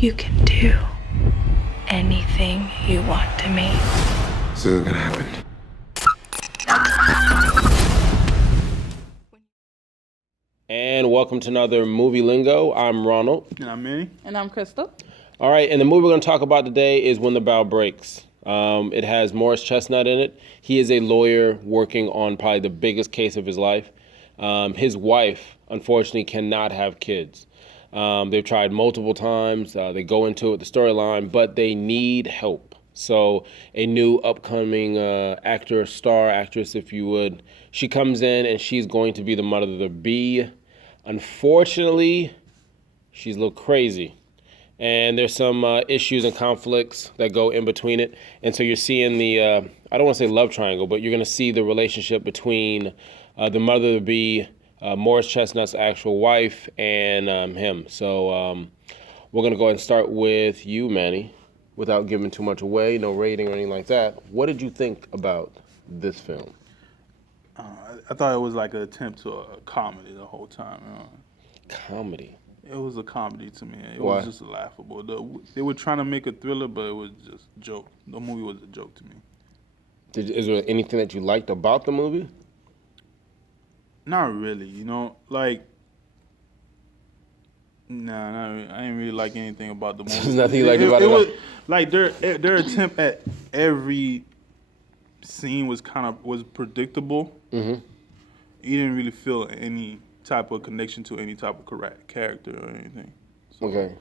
You can do anything you want to me. This isn't gonna happen. And welcome to another Movie Lingo. I'm Ronald. And I'm Manny. And I'm Crystal. All right, and the movie we're going to talk about today is When the Bough Breaks. It has Morris Chestnut in it. He is a lawyer working on probably the biggest case of his life. His wife, unfortunately, cannot have kids. They've tried multiple times. They go into it, the storyline, but they need help. So a new upcoming actress, if you would, she comes in and she's going to be the mother of the bee. Unfortunately, she's a little crazy. And there's some issues and conflicts that go in between it. And so you're seeing the, I don't want to say love triangle, but you're going to see the relationship between the mother of the bee, Morris Chestnut's actual wife, and him. So we're going to go ahead and start with you, Manny, without giving too much away, no rating or anything like that. What did you think about this film? I thought it was like an attempt to a comedy the whole time. Comedy? It was a comedy to me. It Why? was just laughable. They were trying to make a thriller, but it was just a joke. The movie was a joke to me. Is there anything that you liked about the movie? Not really, like, nah, not really. I didn't really like anything about the movie. There's nothing you liked about it? It was like their attempt at every scene was predictable. Mm-hmm. You didn't really feel any type of connection to any type of character or anything. Okay.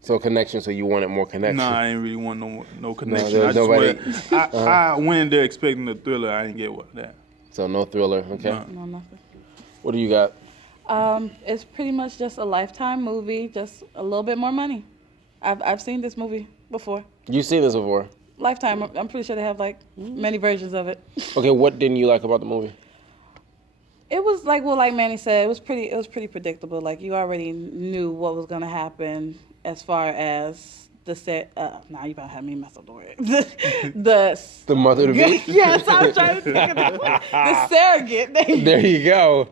So connection, so you wanted more connection? Nah, I didn't really want no connection. there was nobody. I went in there expecting a thriller. I didn't get that. So no thriller, okay. No, nothing. What do you got? It's pretty much just a Lifetime movie, just a little bit more money. I've seen this movie before. You've seen this before? Lifetime, I'm pretty sure they have like many versions of it. Okay, what didn't you like about the movie? It was like Manny said, it was pretty predictable. Like you already knew what was gonna happen as far as now you about to have me mess up the word. The mother to be? Yes, I was trying to think of the surrogate. There you go.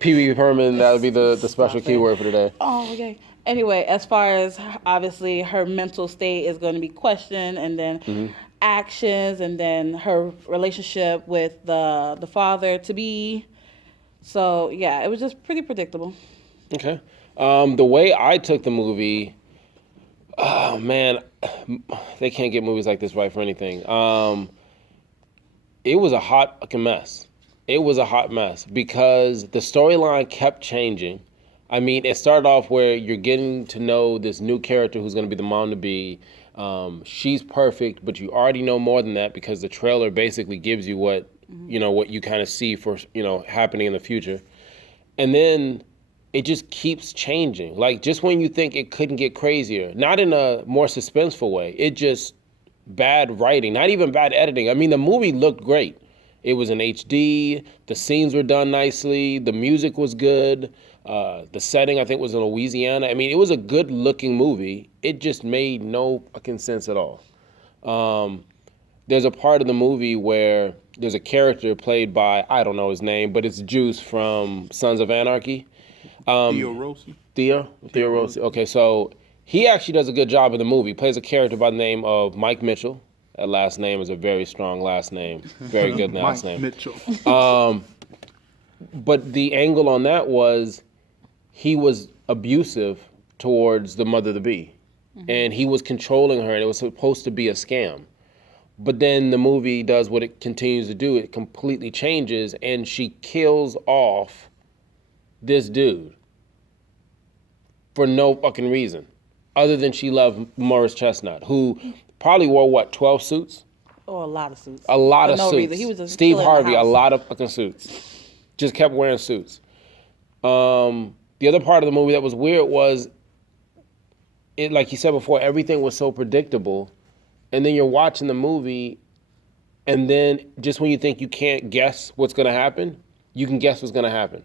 Pee Wee Herman, that would be the special keyword for today. Oh, okay. Anyway, as far as obviously her mental state is going to be questioned, and then actions, and then her relationship with the father to be. So yeah, it was just pretty predictable. Okay. The way I took the movie, oh man, they can't get movies like this right for anything. It was a hot fucking mess. It was a hot mess because the storyline kept changing. I mean, it started off where you're getting to know this new character who's going to be the mom to be. She's perfect, but you already know more than that because the trailer basically gives you what you kind of see for, happening in the future. And then it just keeps changing. Like, just when you think it couldn't get crazier, not in a more suspenseful way, it just bad writing, not even bad editing. I mean, the movie looked great. It was in HD, the scenes were done nicely, the music was good, the setting, I think, was in Louisiana. I mean, it was a good-looking movie. It just made no fucking sense at all. There's a part of the movie where there's a character played by, I don't know his name, but it's Juice from Sons of Anarchy. Theo Rossi. Theo Rossi. Okay, so he actually does a good job in the movie. He plays a character by the name of Mike Mitchell. That last name is a very strong last name. Very good last name. Mike Mitchell. But the angle on that was he was abusive towards the mother of the bee. And he was controlling her, and it was supposed to be a scam. But then the movie does what it continues to do. It completely changes, and she kills off this dude for no fucking reason, other than she loved Morris Chestnut, who probably wore, 12 suits? Or a lot of suits. A lot of no suits. Reason. He was just Steve still in the Harvey, a house. lot of fucking suits. Just kept wearing suits. The other part of the movie that was weird was, it, like you said before, everything was so predictable, and then you're watching the movie, and then just when you think you can't guess what's going to happen, you can guess what's going to happen.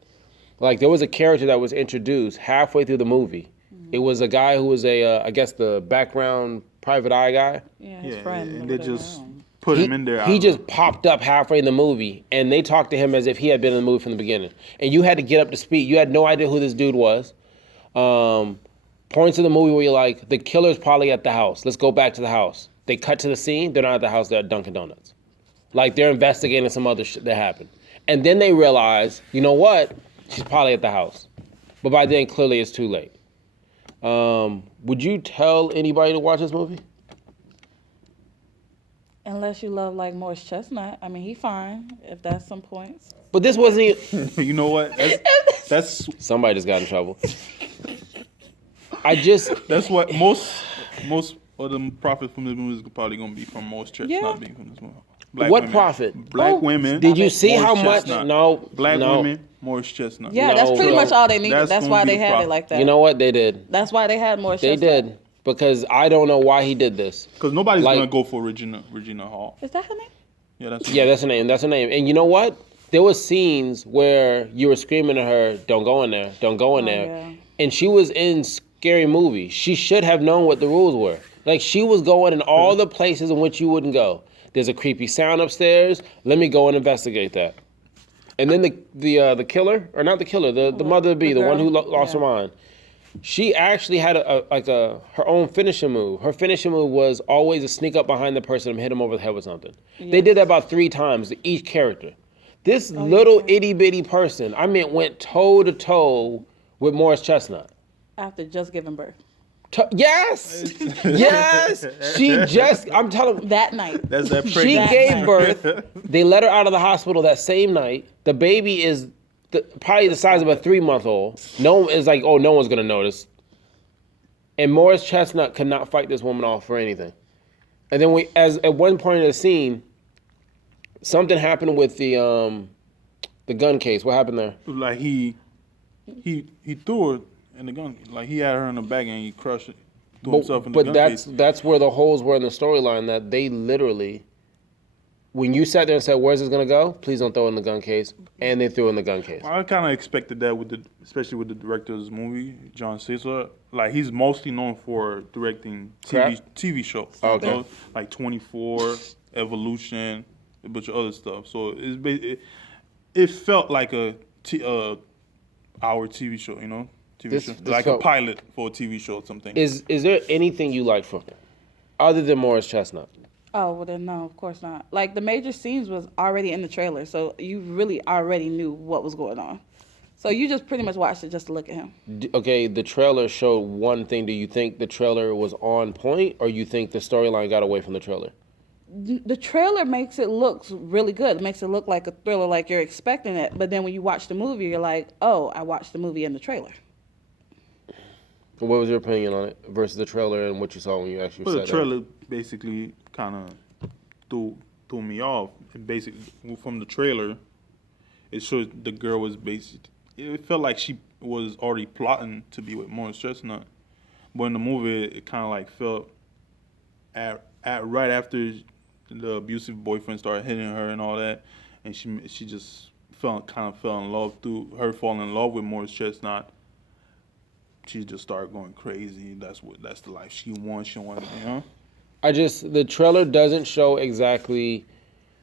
Like, there was a character that was introduced halfway through the movie. It was a guy who was I guess the background private eye guy. Yeah, his friend. and they just put him in there. He just popped up halfway in the movie, and they talked to him as if he had been in the movie from the beginning. And you had to get up to speed. You had no idea who this dude was. Points in the movie where you're like, the killer's probably at the house. Let's go back to the house. They cut to the scene. They're not at the house. They're at Dunkin' Donuts. Like, they're investigating some other shit that happened. And then they realize, you know what? She's probably at the house. But by then, clearly, it's too late. Would you tell anybody to watch this movie? Unless you love like Morris Chestnut. I mean, he fine if that's some points. But this wasn't even... You know what? That's Somebody just got in trouble. that's what most of the profit from this movie is probably gonna be from Morris Chestnut Yeah. being from this movie. What profit? Black women. Did you see Morris how much? Chestnut. No. Black no. women, Morris Chestnut. Yeah, that's pretty No. much all they needed. That's gonna why be they the had profit. it like that. You know what? They did. That's why they had Morris They Chestnut. did. Because I don't know why he did this. Because nobody's Like- gonna go for Regina Hall. Is that her name? Yeah, that's That's her name. That's her name. And you know what? There was scenes where you were screaming at her, "Don't go in there! Don't go in there!" Yeah. And she was in Scary Movie. She should have known what the rules were. Like, she was going in all the places in which you wouldn't go. There's a creepy sound upstairs. Let me go and investigate that. And then the killer, or not the killer, the mother be, the one who girl? lost her Yeah. mind. She actually had her own finishing move. Her finishing move was always to sneak up behind the person and hit him over the head with something. They did that about 3 times to each character. This little itty bitty person, went toe to toe with Morris Chestnut. After just giving birth. Yes, yes. I'm telling you, That night. That's that she pregnant. gave birth. They let her out of the hospital that same night. The baby is probably the size of a 3-month-old. No one is like, oh, no one's gonna notice. And Morris Chestnut could not fight this woman off for anything. And then at one point in the scene, something happened with the gun case. What happened there? Like he threw her in the gun. Like he had her in the back and he crushed it. Threw himself in the gun case. That's where the holes were in the storyline, that they literally, when you sat there and said, "Where's this gonna go? Please don't throw it in the gun case," and they threw it in the gun case. I kind of expected that especially with the director of this movie, John Caesar. Like he's mostly known for directing TV shows. Okay. You know, like 24, Evolution, a bunch of other stuff. So it felt like our TV show, you know, like a pilot for a TV show or something. Is there anything you like from it, other than Morris Chestnut? Oh, well then no, of course not. Like the major scenes was already in the trailer, so you really already knew what was going on. So you just pretty much watched it just to look at him. Okay, the trailer showed one thing. Do you think the trailer was on point, or you think the storyline got away from the trailer? The trailer makes it look really good. It makes it look like a thriller, like you're expecting it. But then when you watch the movie, you're like, oh, I watched the movie in the trailer. What was your opinion on it versus the trailer and what you saw when you actually Well, saw the trailer basically kind of threw me off. And basically, from the trailer, it showed the girl was it felt like she was already plotting to be with Morris Chestnut. But in the movie, it kind of like felt at right after the abusive boyfriend started hitting her and all that, and she just fell in love through her falling in love with Morris Chestnut. She just started going crazy. That's the life she wants. You know. The trailer doesn't show exactly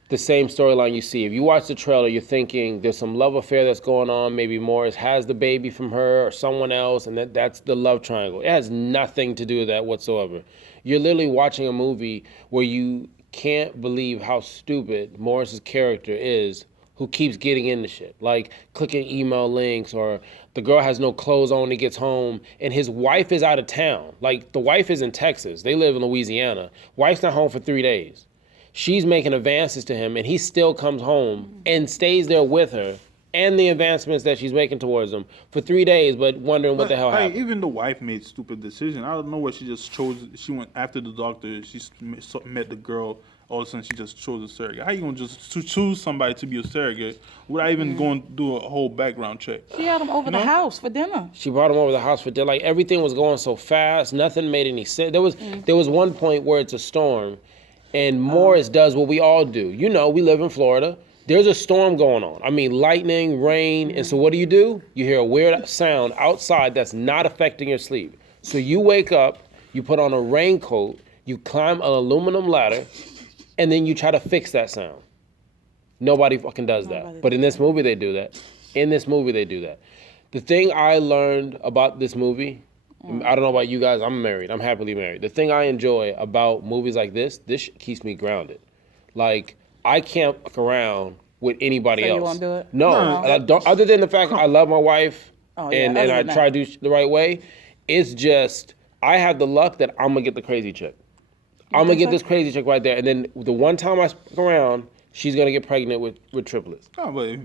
the same storyline you see. If you watch the trailer, you're thinking there's some love affair that's going on. Maybe Morris has the baby from her or someone else, and that's the love triangle. It has nothing to do with that whatsoever. You're literally watching a movie where you can't believe how stupid Morris's character is, who keeps getting into shit, like clicking email links, or the girl has no clothes on when he gets home, and his wife is out of town. Like, the wife is in Texas. They live in Louisiana. Wife's not home for 3 days. She's making advances to him, and he still comes home and stays there with her and the advancements that she's making towards him for 3 days, but wondering what the hell happened. Even the wife made stupid decisions. I don't know what she just chose. She went after the doctor. She met the girl. All of a sudden, she just chose a surrogate. How you gonna just choose somebody to be a surrogate without even going to do a whole background check? She had him over the house for dinner. She brought him over the house for dinner. Like, everything was going so fast. Nothing made any sense. There was one point where it's a storm, and Morris does what we all do. You know, we live in Florida. There's a storm going on. I mean, lightning, rain. And so what do? You hear a weird sound outside that's not affecting your sleep. So you wake up, you put on a raincoat, you climb an aluminum ladder, and then you try to fix that sound. Nobody fucking does that. But in this movie, they do that. The thing I learned about this movie I don't know about you guys. I'm married. I'm happily married. The thing I enjoy about movies like this keeps me grounded. Like, I can't fuck around with anybody So else. you won't do it? No. I don't, other than the fact I love my wife and I try to do the right way, it's just, I have the luck that I'm going to get the crazy chick. I'm going to get this crazy chick right there. And then the one time I fuck around, she's going to get pregnant with triplets. No, but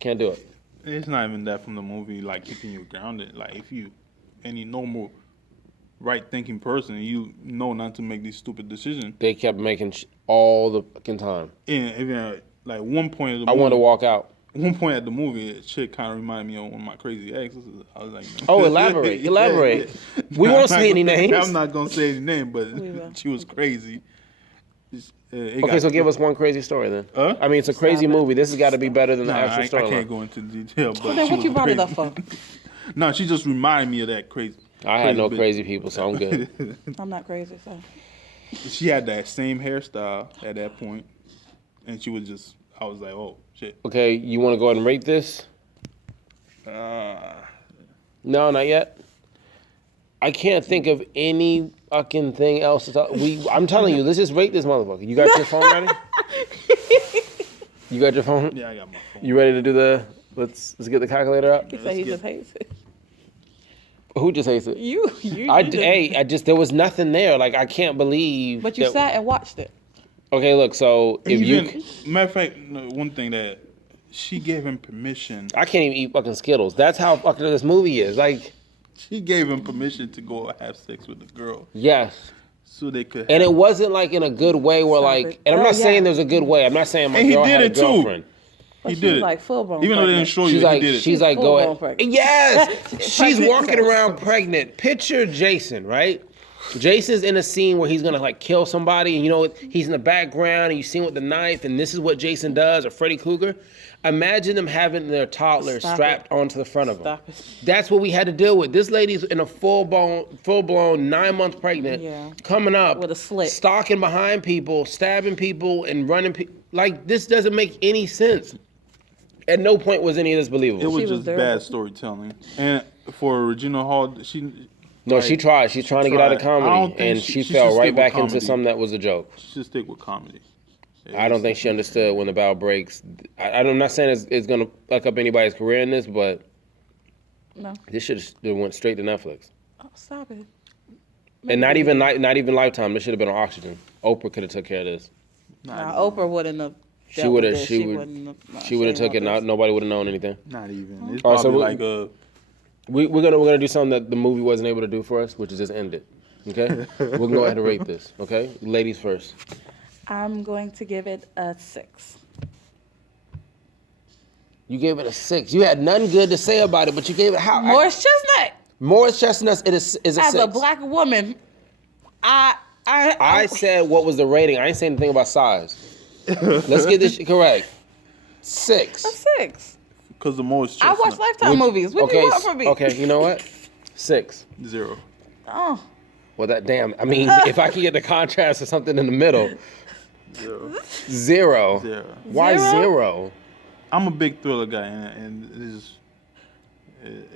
Can't do it. it's not even that from the movie, like, keeping you grounded. Like, if you, any normal, right-thinking person, you know not to make these stupid decisions. They kept making all the fucking time. And even at, like, one point of the I movie, wanted to walk out. one point at the movie, a chick kind of reminded me of one of my crazy exes. I was like, man. Oh, elaborate. We won't say any names. I'm not going to say any name, but she was crazy. Okay, so give us one crazy story then. Huh? I mean, it's a crazy movie. This has got to be better than the I actual story. can't go into detail, but Well, then she what was you brought it crazy. up for? No, she just reminded me of that crazy. I had no bitch. crazy people, so I'm good. I'm not crazy, so. She had that same hairstyle at that point, and she was just. I was like, oh shit. Okay, you want to go ahead and rate this? No, not yet. I can't think of any fucking thing else to talk. I'm telling you, let's just rate this motherfucker. You got your phone ready? You got your phone? Yeah, I got my phone. You ready to do the? Let's get the calculator up. He said he just hates it. Who just hates it? You I just there was nothing there. Like, I can't believe. But you that- sat and watched it. Okay, look. So if Even, you, matter of fact, no, one thing that she gave him permission. I can't even eat fucking Skittles. That's how fucking this movie is. Like, She gave him permission to go have sex with the girl, yes. so they could. And it wasn't like in a good way where Stop like, it. and I'm Oh, not yeah. saying there's a good way. I'm not saying my And he girl did had a it too. girlfriend. But He she did was it. like full blown. Even though they didn't show you, She's that like, he did it. she's like, full go blown ahead. pregnant. Yes, she's Pregnant. walking around pregnant. Picture Jason, right? Jason's in a scene where he's gonna like kill somebody, and you know he's in the background, and you see him with the knife, and this is what Jason does, or Freddy Krueger. Imagine them having their toddler Stop strapped onto the front of them. Stop it. That's what we had to deal with. This lady's in a full blown 9-month pregnant, Yeah. coming up With a slit. stalking behind people, stabbing people, and running. Like, this doesn't make any sense. At no point was any of this believable. It was She was just terrible. bad storytelling. And for Regina Hall, she. No, like, she tried. She's trying to get out of tried. I don't comedy, think and she she fell should right stick with back into comedy. something that was a joke. She should stick with comedy. I don't think she understood when the bow breaks. I'm not saying it's going to fuck up anybody's career in this, but No. this should have went straight to Netflix. Oh, stop it. And not even Lifetime. This should have been on Oxygen. Oprah could have took care of this. Nah, Oprah wouldn't have. She dealt would with have. this. She wouldn't would. have- She would have saying took it. all this. Nobody would have known anything. Not even. It's All right, so probably we- like a. We're gonna do something that the movie wasn't able to do for us, which is just end it. Okay. We're gonna go ahead and rate this. Okay. Ladies first. I'm going to give it a 6. You gave it a 6. You had nothing good to say about it, but you gave it how? Morris Chestnut. Morris Chestnut is a 6. As a black woman, I said what was the rating. I ain't saying anything about size. Let's get this shit correct. 6. a 6. Because the most. I watch Lifetime movies. What do you want from me? Okay, you know what? 6. 0. Oh, Well, that damn. I mean, if I could get the contrast or something in the middle. 0. 0. 0. Why 0? I'm a big thriller guy, and it's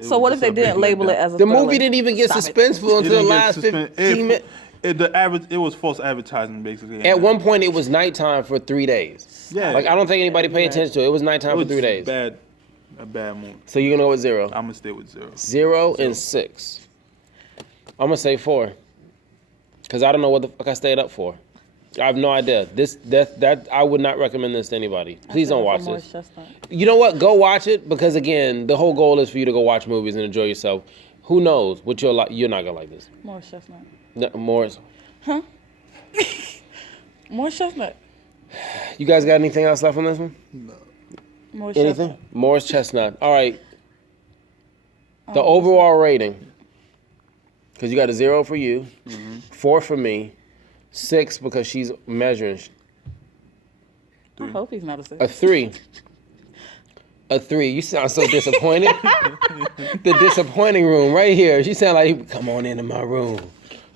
just. so what if they didn't label it as a The thriller? movie didn't even get Stop it. suspenseful until the last 15 minutes. It was false advertising, basically. At one point, it was nighttime for 3 days. Yeah. Like, I don't think anybody paid attention to it. It was it nighttime was for 3 days. a bad movie. So you're going to go with 0. I'm gonna stay with 0. 0 and 6. I'm going to say 4. Because I don't know what the fuck I stayed up for. I have no idea. That I would not recommend this to anybody. Please don't watch Morris this. Chestnut. You know what? Go watch it because again, the whole goal is for you to go watch movies and enjoy yourself. Who knows what you're like? You're not gonna like this. Morris Chestnut. No, Morris, Morris Chestnut. you guys got anything else left on this one? Morris Anything? Chestnut. Morris Chestnut. All right. The overall rating. Because you got a 0 for you, 4 for me, 6 because she's measuring. I hope he's not a 6. A 3. A 3. You sound so disappointed. The disappointing room right here. She sound like, come on into my room.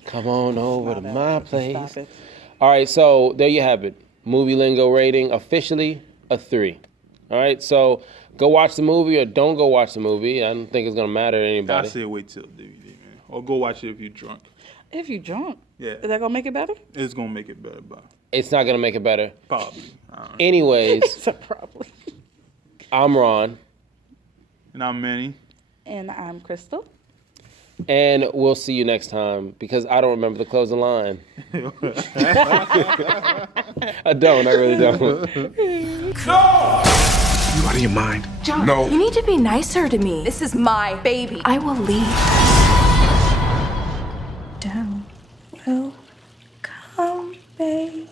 Come on over to my place. Stop it. All right, so there you have it. Movie Lingo rating, officially a 3. All right, so go watch the movie or don't go watch the movie. I don't think it's going to matter to I anybody. say wait till DVD, man. Or go watch it if you're drunk. If you drunk, Yeah. is that gonna make it better? It's gonna make it better, but It's not gonna make it better. probably. I don't know. Anyways, It's a problem. I'm Ron, And I'm Manny. And I'm Crystal. and we'll see you next time because I don't remember the closing line. I don't. I really don't. You out of your mind? John, No. you need to be nicer to me. This is my baby. I will leave. Down will come, baby.